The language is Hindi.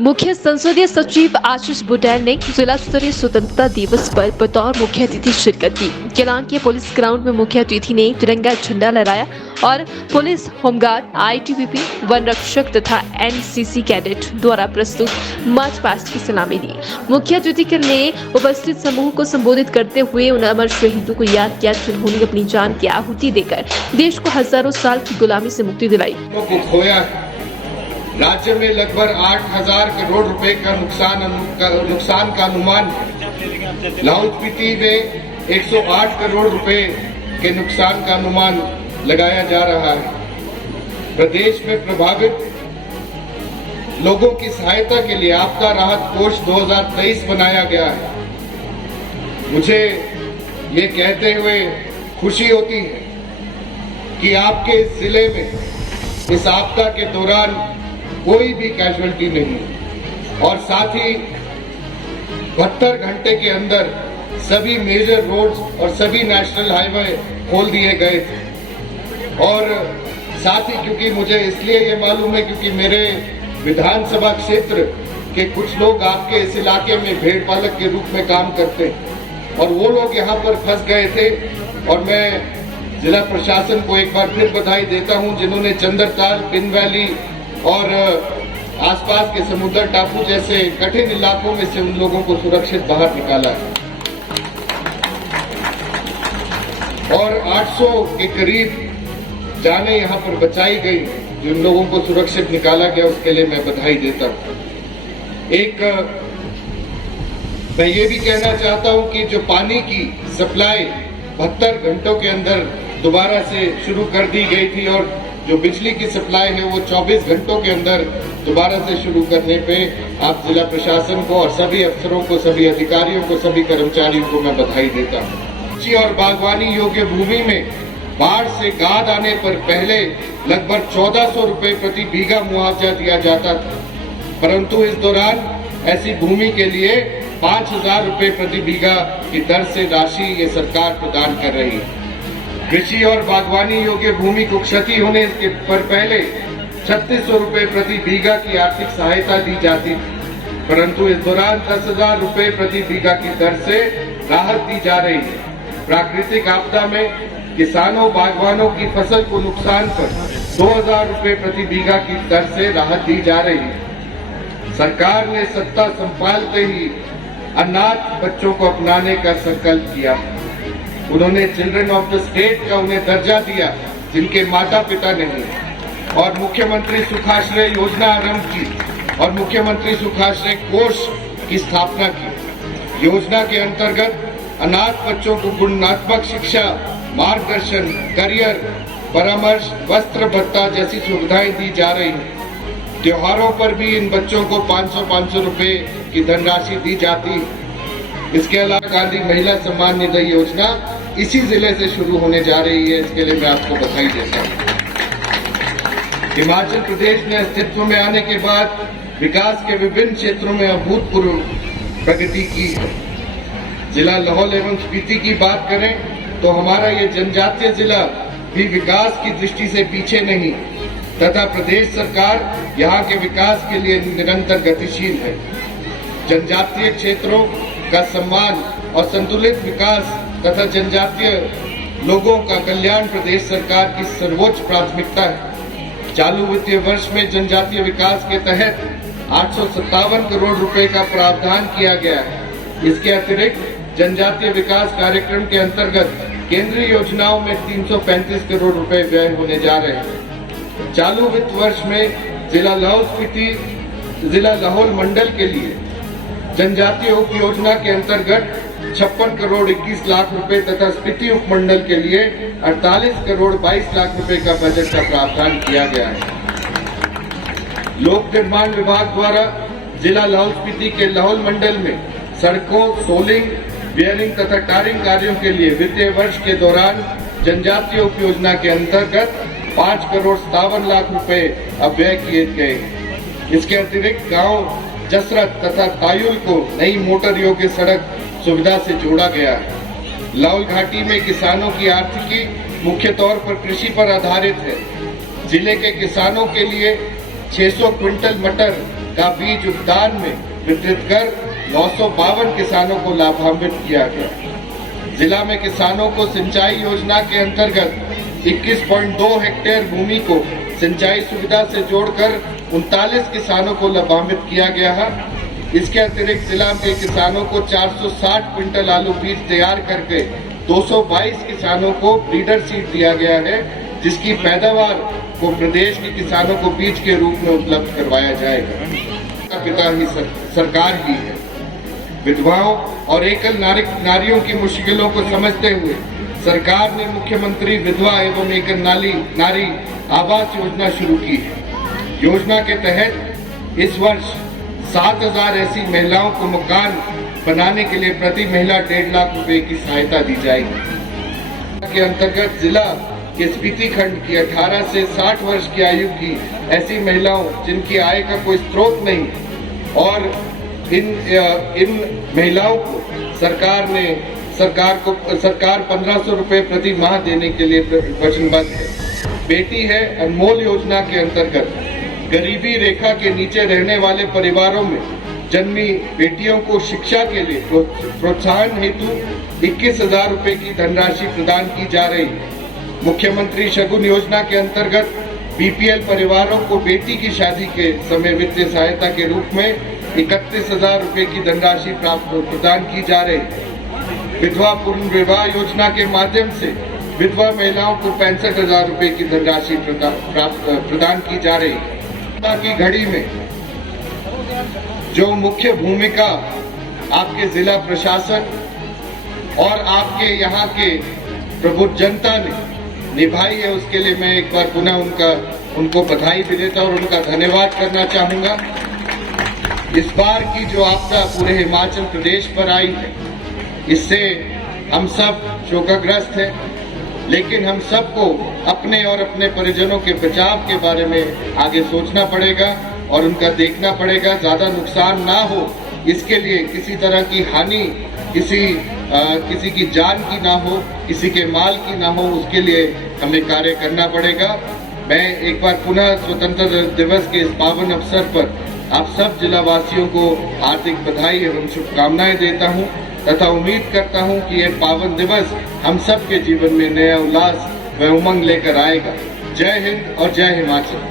मुख्य संसदीय सचिव आशीष बुटेल ने जिला स्तरीय स्वतंत्रता दिवस पर बतौर मुख्य अतिथि शिरकत की। केलांग के पुलिस ग्राउंड में मुख्य अतिथि ने तिरंगा झंडा लहराया और पुलिस, होमगार्ड, आईटीबीपी, वन रक्षक तथा एनसीसी कैडेट द्वारा प्रस्तुत मार्च पास्ट की सलामी दी। मुख्य अतिथि ने उपस्थित समूह को संबोधित करते हुए उन अमर शहीदों को याद किया जिन्होंने अपनी जान की आहुति देकर देश को हजारों साल की गुलामी से मुक्ति दिलाई। राज्य में लगभग 8,000 करोड़ रुपए का नुकसान का अनुमान है। लाहौल स्पीति में 108 करोड़ रुपए के नुकसान का अनुमान लगाया जा रहा है। प्रदेश में प्रभावित लोगों की सहायता के लिए आपदा राहत कोष 2023 बनाया गया है। मुझे ये कहते हुए खुशी होती है कि आपके जिले में इस आपदा के दौरान कोई भी कैजुअल्टी नहीं और साथ ही 72 घंटे के अंदर सभी मेजर रोड्स और सभी नेशनल हाईवे खोल दिए गए थे। और साथ ही क्योंकि मुझे इसलिए ये मालूम है क्योंकि मेरे विधानसभा क्षेत्र के कुछ लोग आपके इस इलाके में भेड़ पालक के रूप में काम करते हैं और वो लोग यहाँ पर फंस गए थे और मैं जिला प्रशासन को एक बार फिर बधाई देता हूँ जिन्होंने चंद्रताल, पिन वैली और आसपास के समुद्र टापू जैसे कठिन इलाकों में से उन लोगों को सुरक्षित बाहर निकाला है। और 800 के करीब जाने यहाँ पर बचाई गई, जिन लोगों को सुरक्षित निकाला गया उसके लिए मैं बधाई देता हूँ। मैं ये भी कहना चाहता हूँ कि जो पानी की सप्लाई 72 घंटों के अंदर दोबारा से शुरू कर दी गई थी और जो बिजली की सप्लाई है वो 24 घंटों के अंदर दोबारा से शुरू करने पे आप जिला प्रशासन को और सभी अफसरों को, सभी अधिकारियों को, सभी कर्मचारियों को मैं बधाई देता हूँ। कृषि और बागवानी योग्य भूमि में बाढ़ से गाद आने पर पहले लगभग 1400 रुपए प्रति बीघा मुआवजा दिया जाता था, परंतु इस दौरान ऐसी भूमि के लिए 5,000 रुपए प्रति बीघा की दर से राशि ये सरकार प्रदान कर रही है। कृषि और बागवानी योग्य भूमि को क्षति होने के पर पहले 3600 रुपए प्रति बीघा की आर्थिक सहायता दी जाती थी, परंतु इस दौरान 10,000 रुपए प्रति बीघा की दर से राहत दी जा रही है। प्राकृतिक आपदा में किसानों, बागवानों की फसल को नुकसान पर 2,000 रुपए प्रति बीघा की दर से राहत दी जा रही है। सरकार ने सत्ता संभालते ही अनाथ बच्चों को अपनाने का संकल्प किया। उन्होंने चिल्ड्रन ऑफ द स्टेट का उन्हें दर्जा दिया जिनके माता पिता नहीं, और मुख्यमंत्री सुखाश्रय योजना आरंभ की और मुख्यमंत्री सुखाश्रय कोष की स्थापना की। योजना के अंतर्गत अनाथ बच्चों को गुणात्मक शिक्षा, मार्गदर्शन, करियर परामर्श, वस्त्र भत्ता जैसी सुविधाएं दी जा रही हैं। त्योहारों पर भी इन बच्चों को 500 रुपए की धनराशि दी जाती है। इसके अलावा गांधी महिला सम्मान निधि योजना इसी जिले से शुरू होने जा रही है, इसके लिए मैं आपको बधाई देता हूँ। हिमाचल प्रदेश ने अस्तित्व में आने के बाद विकास के विभिन्न क्षेत्रों में अभूतपूर्व प्रगति की है। जिला लाहौल एवं स्पीति की बात करें तो हमारा ये जनजातीय जिला भी विकास की दृष्टि से पीछे नहीं तथा प्रदेश सरकार यहाँ के विकास के लिए निरंतर गतिशील है। जनजातीय क्षेत्रों का सम्मान और संतुलित विकास तथा जनजातीय लोगों का कल्याण प्रदेश सरकार की सर्वोच्च प्राथमिकता है। चालू वित्तीय वर्ष में जनजातीय विकास के तहत 857 करोड़ रुपए का प्रावधान किया गया है। इसके अतिरिक्त जनजातीय विकास कार्यक्रम के अंतर्गत केंद्रीय योजनाओं में 335 करोड़ रुपए व्यय होने जा रहे हैं। चालू वित्त वर्ष में जिला लाहौल मंडल के लिए जनजातीय उप योजना के अंतर्गत 56 करोड़ 21 लाख रुपए तथा स्पीति उपमंडल के लिए 48 करोड़ 22 लाख रुपए का बजट का प्रावधान किया गया है। लोक निर्माण विभाग द्वारा जिला लाहौल स्पीति के लाहौल मंडल में सड़कों, सोलिंग, बियरिंग तथा टारिंग कार्यों के लिए वित्तीय वर्ष के दौरान जनजातीय उप योजना के अंतर्गत 5 करोड़ 57 लाख रुपए अव्यय किए गए। इसके अतिरिक्त गाँव जसरत तथा तायुल को नई मोटर योग्य सड़क सुविधा से जोड़ा गया है। लाहौल घाटी में किसानों की आर्थिकी मुख्य तौर पर कृषि पर आधारित है। जिले के किसानों के लिए 600 क्विंटल मटर का बीज उपदान में वितरित कर 952 किसानों को लाभान्वित किया गया। जिला में किसानों को सिंचाई योजना के अंतर्गत 21.2 हेक्टेयर भूमि को सिंचाई सुविधा से जोड़कर 39 किसानों को लाभान्वित किया गया है। इसके अतिरिक्त जिला के किसानों को 460 क्विंटल आलू बीज तैयार करके 222 किसानों को ब्रीडर सीड दिया गया है, जिसकी पैदावार को प्रदेश के किसानों को बीज के रूप में उपलब्ध करवाया जाएगा। पिता ही सरकार ही है। विधवाओं और एकल नारियों की मुश्किलों को समझते हुए सरकार ने मुख्यमंत्री विधवा एवं एकल नारी आवास योजना शुरू की है। योजना के तहत इस वर्ष 7,000 ऐसी महिलाओं को मकान बनाने के लिए प्रति महिला 1.5 लाख रुपए की सहायता दी जाएगी। के अंतर्गत जिला के स्पीति खंड की 18 से 60 वर्ष की आयु की ऐसी महिलाओं जिनकी आय का कोई स्रोत नहीं और इन महिलाओं को सरकार 1,500 रुपए प्रति माह देने के लिए वचनबद्ध है। बेटी है अनमोल योजना के अंतर्गत गरीबी रेखा के नीचे रहने वाले परिवारों में जन्मी बेटियों को शिक्षा के लिए प्रोत्साहन हेतु 21,000 रुपए की धनराशि प्रदान की जा रही है। मुख्यमंत्री शगुन योजना के अंतर्गत बीपीएल परिवारों को बेटी की शादी के समय वित्तीय सहायता के रूप में 31,000 रुपए की धनराशि प्रदान की जा रही है। विधवा पुनर्विवाह योजना के माध्यम से विधवा महिलाओं को 65,000 रुपए की धनराशि प्रदान की जा रही है। की घड़ी में जो मुख्य भूमिका आपके जिला प्रशासन और आपके यहाँ के प्रबुद्ध जनता ने निभाई है, उसके लिए मैं एक बार पुनः उनको बधाई भी देता और उनका धन्यवाद करना चाहूंगा। इस बार की जो आपदा पूरे हिमाचल प्रदेश पर आई है, इससे हम सब शोकग्रस्त हैं, लेकिन हम सबको अपने और अपने परिजनों के बचाव के बारे में आगे सोचना पड़ेगा और उनका देखना पड़ेगा। ज्यादा नुकसान ना हो, इसके लिए किसी तरह की हानि किसी की जान की ना हो, किसी के माल की ना हो, उसके लिए हमें कार्य करना पड़ेगा। मैं एक बार पुनः स्वतंत्रता दिवस के इस पावन अवसर पर आप सब जिलावासियों को हार्दिक बधाई एवं शुभकामनाएं देता हूं तथा उम्मीद करता हूं कि यह पावन दिवस हम सब के जीवन में नया उल्लास व उमंग लेकर आएगा। जय हिंद और जय हिमाचल।